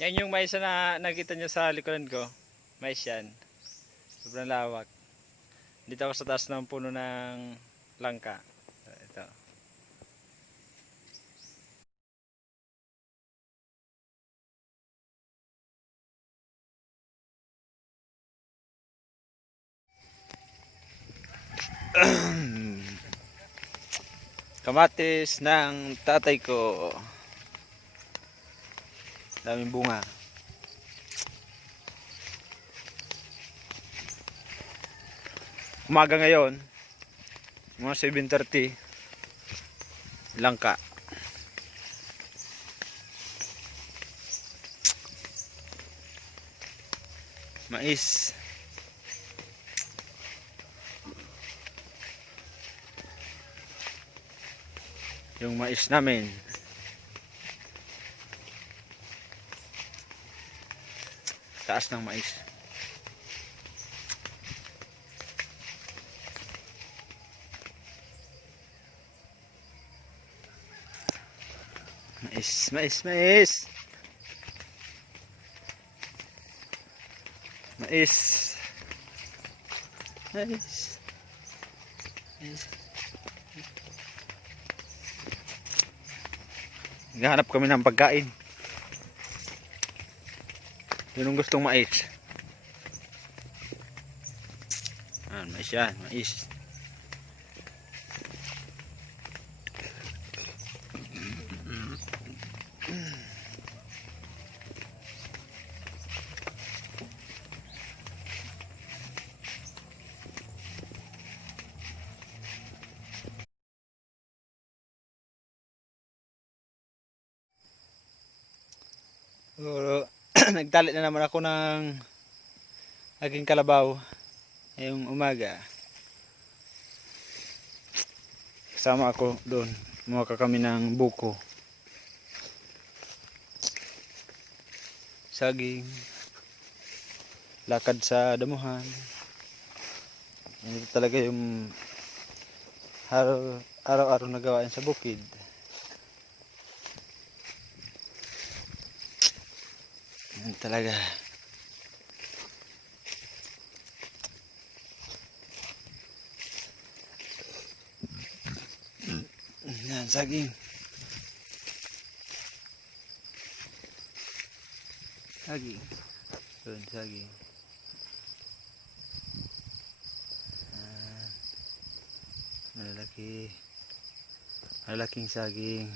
Yan yung mais na nakita nyo sa likuran ko. Mais yan. Sobrang lawak. Dito ako sa taas ng puno ng langka. Ito. Kamatis ng tatay ko. Daming bunga. Umaga ngayon, mga 7:30, langka. Mais. Yung mais namin. Taas ng mais. Mais. Naghahanap kami ng pagkain. Yun ang gustong mais. Mais yan, mais. Nagtali na naman ako ng aking kalabaw ngayong umaga. Kasama ako doon. Kumuha kami ng buko, saging, lakad sa damuhan. Ito talaga yung araw-araw na gawain sa bukid. Yan talaga. Yan, saging. Doon, saging. Malalaking saging.